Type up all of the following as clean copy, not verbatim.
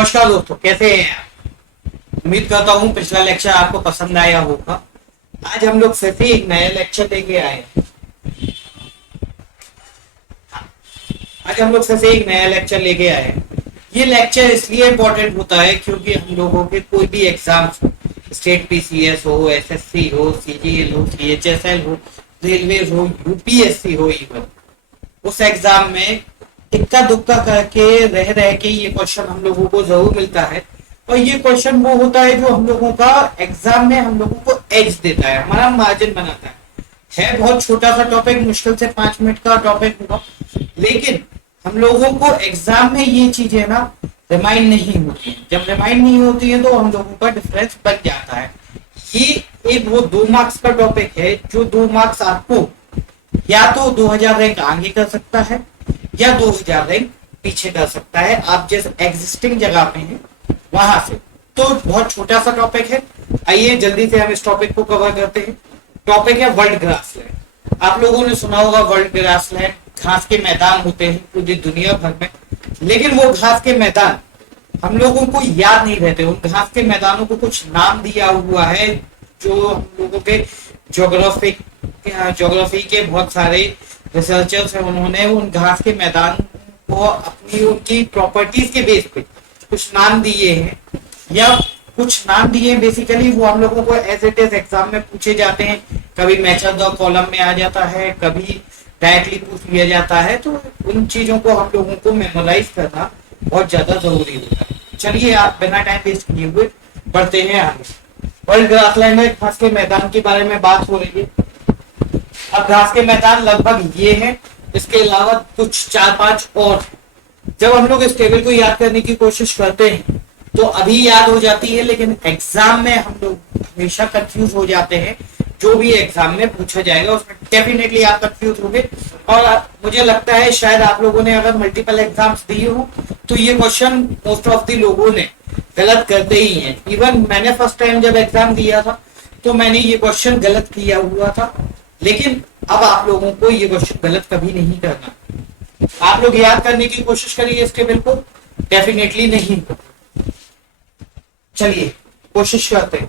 नमस्कार दोस्तों, कैसे हैं आप? उम्मीद करता हूँ पिछला लेक्चर आपको पसंद आया होगा। आज हम लोग फिर से एक नया लेक्चर लेके आए हैं। आज हम लोग फिर से एक नया लेक्चर लेके आए हैं। ये लेक्चर इसलिए इम्पोर्टेंट होता है क्योंकि हम लोगों के कोई भी एग्जाम्स हो, स्टेट पीसीएस हो, एसएससी हो, सीजीएल हो, सीएचएसएल हो, रेलवे हो, यूपीएससी हो, इवन उस एग्जाम में इक्का दुक्का करके रह रह के ये क्वेश्चन हम लोगों को जरूर मिलता है। और ये क्वेश्चन वो होता है जो हम लोगों का एग्जाम में हम लोगों को एज देता है, हमारा मार्जिन बनाता है बहुत छोटा सा टॉपिक, मुश्किल से 5 मिनट का टॉपिक होगा, लेकिन हम लोगों को एग्जाम में ये चीजें ना रिमाइंड नहीं होती हैं। जब रिमाइंड नहीं होती है तो हम लोगों का डिफरेंस बन जाता है। ये एक वो 2 मार्क्स का टॉपिक है जो 2 मार्क्स आपको या तो 2000 रैंक आगे कर सकता है या 2000 रैंक पीछे कर सकता है, आप जिस एग्जिस्टिंग जगह पे हैं वहां से। तो बहुत छोटा सा टॉपिक है। आइए जल्दी से हम इस टॉपिक को कवर करते हैं। टॉपिक है वर्ल्ड ग्रासलैंड। आप लोगों ने सुना होगा वर्ल्ड ग्रासलैंड, घास के मैदान होते हैं पूरी दुनिया भर में, लेकिन वो घास के मैदान हम लोगों को याद नहीं रहते। उन घास के मैदानों को कुछ नाम दिया हुआ है जो हम लोगों के ज्योग्राफी के बहुत सारे रिसर्चर्स हैं, उन्होंने उन घास के मैदान को अपनी उनकी प्रॉपर्टीज के बेस पे कुछ नाम दिए हैं, या कुछ नाम दिए हैं। बेसिकली वो हम लोगों को एज इट इज एग्जाम में पूछे जाते हैं। कभी मैच ऑफ द कॉलम में आ जाता है, कभी डायरेक्टली पूछ लिया जाता है। तो उन चीजों को हम लोगों को मेमोराइज करना बहुत ज्यादा जरूरी होता है। चलिए आप बिना टाइम वेस्ट किए हुए बढ़ते हैं आगे। वर्ल्ड ग्रासलैंड में घास के मैदान के बारे में बात हो रही है। अब घास के मैदान लगभग ये हैं, इसके अलावा कुछ 4-5 और। जब हम लोग इस टेबल को याद करने की कोशिश करते हैं तो अभी याद हो जाती है, लेकिन एग्जाम में हम लोग हमेशा कंफ्यूज हो जाते हैं। जो भी एग्जाम में पूछा जाएगा उसमें डेफिनेटली आप कंफ्यूज होंगे। और मुझे लगता है शायद आप लोगों ने अगर मल्टीपल एग्जाम्स दिए हो तो ये क्वेश्चन मोस्ट ऑफ द लोगों ने गलत करते ही हैं। इवन मैंने फर्स्ट टाइम जब एग्जाम दिया था तो मैंने ये क्वेश्चन गलत किया हुआ था, लेकिन अब आप लोगों को ये क्वेश्चन गलत कभी नहीं करना। आप लोग याद करने की कोशिश करिए इस टेबल को, डेफिनेटली नहीं। चलिए कोशिश करते हैं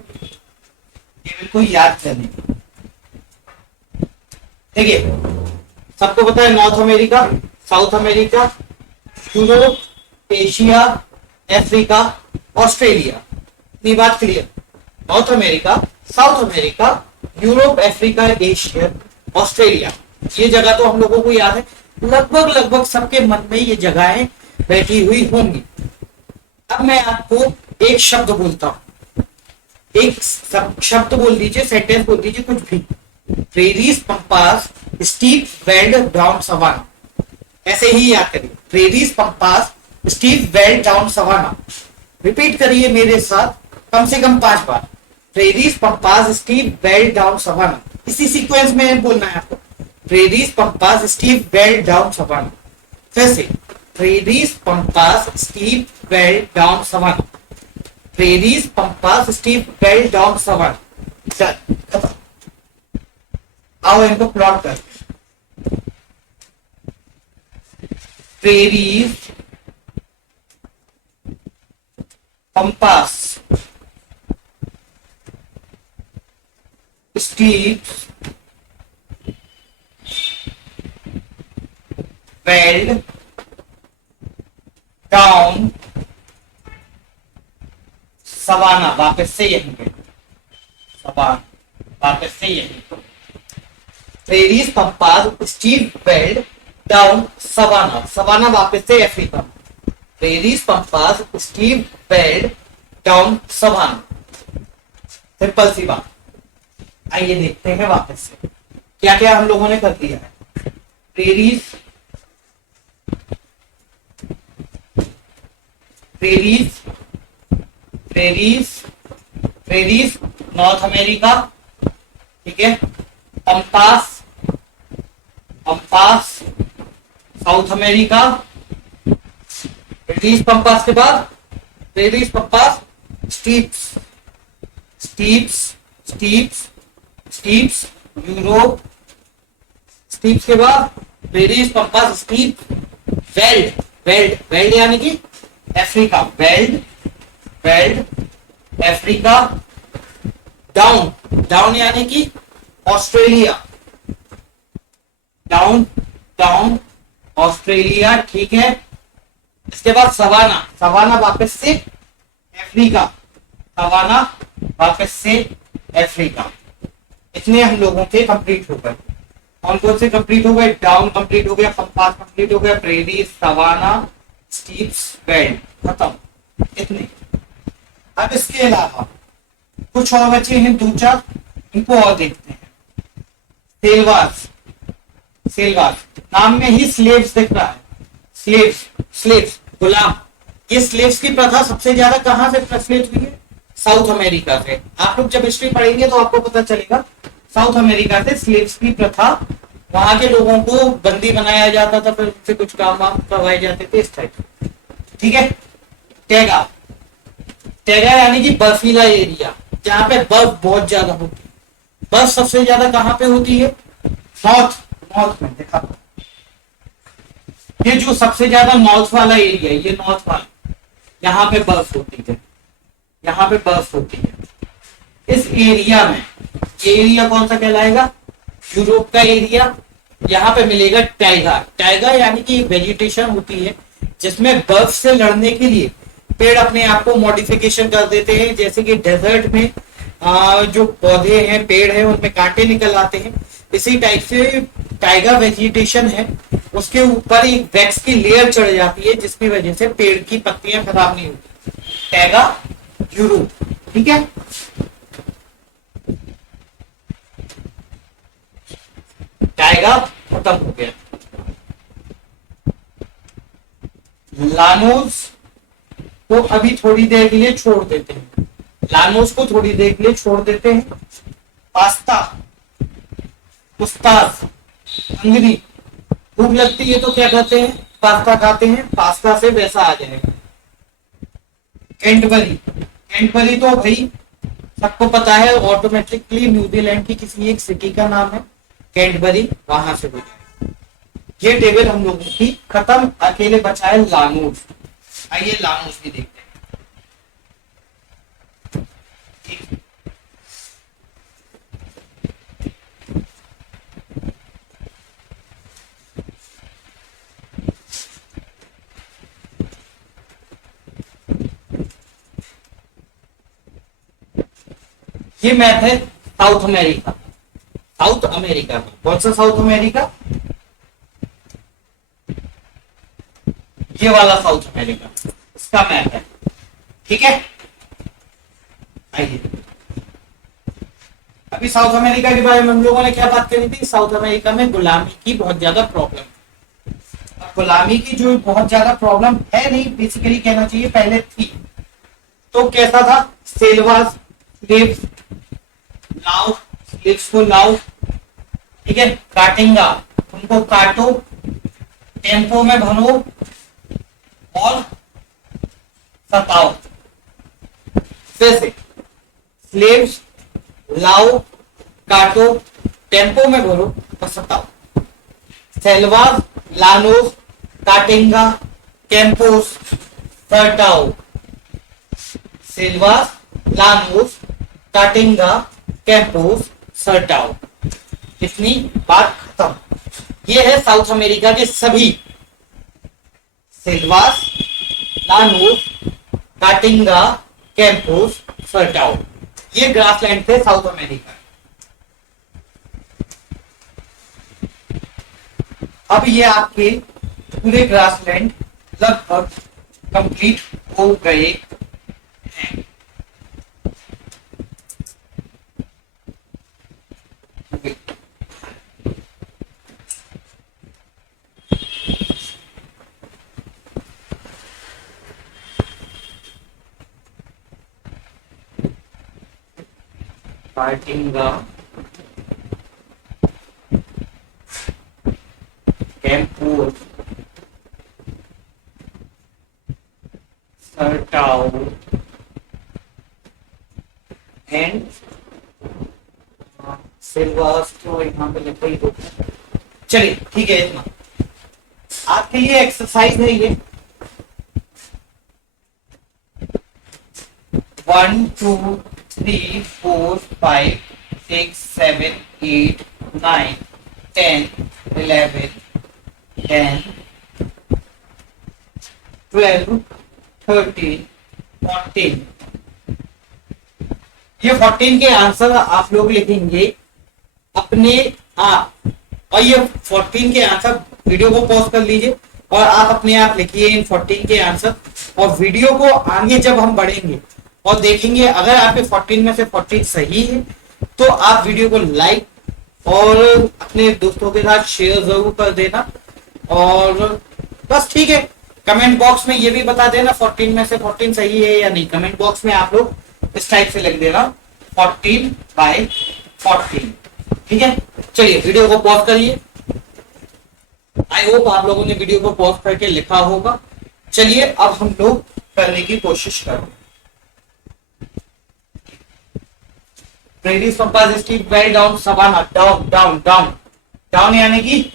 टेबल को याद करने की। देखिए सबको पता है north America, south America, Europe, Asia, Africa, Australia. इतनी बात clear. North America, south America, Europe, Africa, Asia, Australia. ये जगह तो हम लोगों को याद है, लगभग सबके मन में ये जगहें बैठी हुई होंगी। अब मैं आपको एक शब्द बोलता हूं, एक शब्द बोल दीजिए, सेंटेंस बोल दीजिए, कुछ भी। Prairies, pampas, steppe, veld, down, savanna. ऐसे ही याद करिए, prairies, pampas, steppe, veld, down, savanna. Repeat करिए मेरे साथ कम से कम 5 बार। Prairies, pampas, steppe, veld, down, savanna. इसी सीक्वेंस में बोलना है आपको। Prairies, pampas, steppe, veld, down, savanna. फिर से prairies, pampas, steppe, veld, down, savanna. Prairies, pampas, steppe, veld, down, savanna. आओ इनको प्लॉट करते। Prairies, pampas, steppe, veld, down, savanna. वापस से यही पे सवाना, वापस से यही। Prairies, pampas, steppe, veld, down, savanna. Savanna वापस से Africa. Prairies, pampas, steppe, veld, down, savanna. Simple सी बात। आइए देखते हैं वापस से क्या क्या हम लोगों ने कर दिया है। Prairies, prairies, prairies, prairies north America, ठीक है। Pampas, pampas south America. Prairies, pampas के बाद prairies, pampas, steppes, steps, steps, steps, Europe. Steps के बाद prairies, pampas, steppe, weld, weld, weld यानी कि Africa, belt, belt Africa. Down, down यानी कि ऑस्ट्रेलिया, डाउन, डाउन ऑस्ट्रेलिया, ठीक है। इसके बाद सवाना, सवाना वापस से अफ्रीका, सवाना वापस से अफ्रीका। इतने हम लोगों के कंप्लीट हो गए। कौन कौन से कंप्लीट हो गए? डाउन कंप्लीट हो गया, पंपास कंप्लीट हो गया, प्रेरी, सवाना, स्टीप्स, बेल्ट, खत्म इतने। अब इसके अलावा कुछ और बचे हैं, दो चार, इनको और देखते हैं। सेलवास, सेलवास नाम में ही स्लेव्स दिख रहा है, स्लेव्स, स्लेव्स गुलाम। ये स्लेव्स की प्रथा सबसे ज्यादा कहां से प्रचलित हुई है? साउथ अमेरिका से। आप लोग जब हिस्ट्री पढ़ेंगे तो आपको पता चलेगा, साउथ अमेरिका से स्लेव्स की प्रथा, वहां के लोगों को बंदी बनाया जाता था, फिर उनसे कुछ काम वाम करवाए जाते थे, इस टाइप। ठीक है। टैगा, टैगा यानी कि बर्फीला एरिया, जहां पे बर्फ बहुत ज्यादा होती है। बर्फ सबसे ज्यादा कहां पे होती है? नॉर्थ, नॉर्थ में देखा, ये जो सबसे ज्यादा नॉर्थ वाला एरिया है, ये नॉर्थ वाला, यहाँ पे बर्फ होती है, यहाँ पे बर्फ होती है। इस एरिया में, ये एरिया कौन सा कहलाएगा? यूरोप का एरिया। यहाँ पे मिलेगा टाइगा, टाइगा यानी कि वेजिटेशन होती है जिसमें बर्फ से लड़ने के लिए पेड़ अपने आप को मॉडिफिकेशन कर देते हैं। जैसे कि डेजर्ट में जो पौधे हैं, पेड़ हैं, उनमें कांटे निकल आते हैं, इसी टाइप से टाइगा वेजिटेशन है, उसके ऊपर एक वैक्स की लेयर चढ़ जाती है जिसकी वजह से पेड़ की पत्तियां खराब नहीं होती। टाइगा यूरोप, ठीक है। टाइगा खत्म हो गया। लानोस को अभी थोड़ी देर के लिए छोड़ देते हैं, लानोस को थोड़ी देर के लिए छोड़ देते हैं। पास्ता, उस्ताद, हंगरी, भूख लगती है तो क्या करते हैं? पास्ता खाते हैं, पास्ता से वैसा आ जाएगा। कैंटबरी, कैंटबरी तो भाई सबको पता है, ऑटोमेटिकली न्यूजीलैंड की किसी एक सिटी का नाम है कैंटबरी, वहां से हो जाएगा। ये टेबल हम लोगों की खत्म, अकेले बचा है लानोस। आइए लानोस भी देखते हैं। ये मैप है साउथ अमेरिका, साउथ अमेरिका का। कौन सा साउथ अमेरिका? ये वाला साउथ अमेरिका, इसका मैप है, ठीक है। आइए, अभी साउथ अमेरिका के बारे में हम लोगों ने क्या बात करी थी? साउथ अमेरिका में गुलामी की बहुत ज्यादा प्रॉब्लम। अब गुलामी की जो बहुत ज्यादा प्रॉब्लम है, नहीं बेसिकली कहना चाहिए पहले थी, तो कैसा था? सेलवास, स्लेव्स, लाओ, स्लेव्स को लाओ, ठीक है, काटेंगा, उनको काटो, टेम्पो में भरो और सताओ। फिर से स्लेव्स, लाओ, काटो, टेम्पो में भरो और सताओ। सेलवास, लानोस, काटेंगा, कैंपोस, सटाओ। सेलवास, लानोस, काटेंगा, कैंपोस, सटाओ। इतनी बात खत्म। ये है साउथ अमेरिका के सभी, सेलवास, लानोस, काटेंगा, कैंपोस, सटाओ। ये ग्रासलैंड थे साउथ अमेरिका। अब ये आपके पूरे ग्रासलैंड लगभग कंप्लीट हो गए हैं। काटेंगा, कैंपोस, सटाओ एंड सिल्वास, तो यहाँ पे लिखा ही दो। चलिए ठीक है, इतना आज के लिए एक्सरसाइज है ये। 1 2 3 4 5 6 7 8 9 10 11 10 12 13 14। ये 14 के आंसर आप लोग लिखेंगे अपने आप, और ये 14 के आंसर वीडियो को पॉज कर लीजिए और आप अपने आप लिखिए इन 14 के आंसर। और वीडियो को आगे जब हम बढ़ेंगे और देखेंगे अगर आपके 14 में से 14 सही है तो आप वीडियो को लाइक और अपने दोस्तों के साथ शेयर जरूर कर देना। और बस ठीक है, कमेंट बॉक्स में ये भी बता देना 14 में से 14 सही है या नहीं। कमेंट बॉक्स में आप लोग इस टाइप से लिख देना 14/14। ठीक है, चलिए वीडियो को पॉज करिए। आई होप आप लोगों ने वीडियो को पॉज करके लिखा होगा। चलिए अब हम लोग करने की कोशिश करें। Prairies pampas steppe veld down savanna, down down down down यानी कि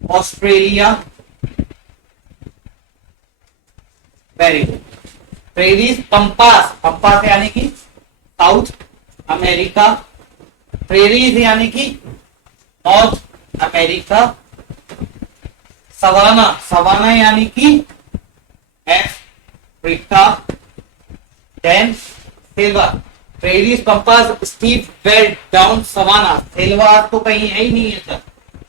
Australia, very good. Prairies pampas, pampas यानी कि साउथ अमेरिका, प्रेरीज यानी कि नॉर्थ अमेरिका, सवाना, सवाना यानी कि Africa, then silver. Prairies pampas steppe veld down savanna, silver तो कहीं है ही नहीं है सर,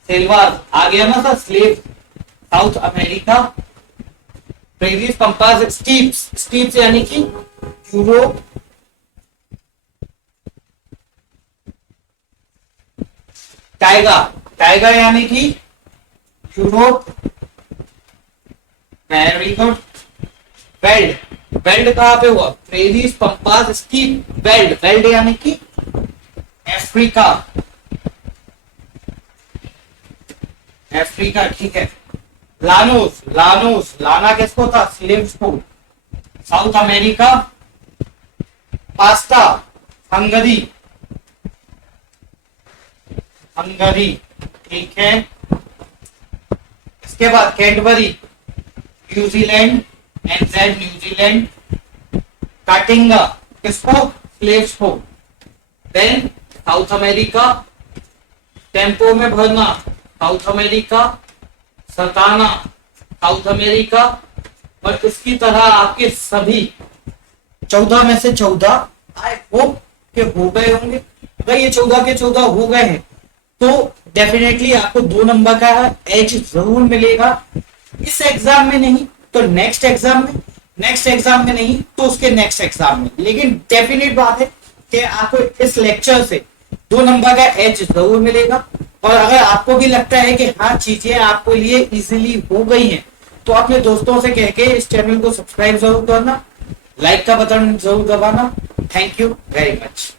सिल्वर आ गया ना सर, स्लेव South America. Prairies pampas steppes, steppes यानी कि यूरोप, टाइगर, टाइगर यानी कि Europe, very good. Veld, veld कहां पे हुआ, prairies pampas steppe veld, veld यानी कि अफ्रीका, अफ्रीका ठीक है। लानोस, लानोस, लाना किसको था, स्लेव्स को, south America. Pasta, Hungary, Hungary ठीक है। इसके बाद कैडबरी, न्यूजीलैंड, एनजेड न्यूजीलैंड। काटिंगा किसको, स्लेव्स को। देन साउथ अमेरिका, टेम्पो में भरना साउथ अमेरिका, सताना साउथ अमेरिका। और इसकी तरह आपके सभी 14 में से 14 आई होप के हो गए होंगे। अगर ये 14 के 14 हो गए हैं तो डेफिनेटली आपको 2 नंबर का एज जरूर मिलेगा। इस एग्जाम में नहीं तो नेक्स्ट एग्जाम में, नेक्स्ट एग्जाम में नहीं तो उसके नेक्स्ट एग्जाम में, लेकिन डेफिनेट बात है कि आपको इस लेक्चर से 2 नंबर का एज जरूर मिलेगा। और अगर आपको भी लगता है कि हाँ चीजें आपको लिए इजीली हो गई हैं तो अपने दोस्तों से कह के इस चैनल को सब्सक्राइब जरूर करना, लाइक का बटन जरूर दबाना। Thank you very much.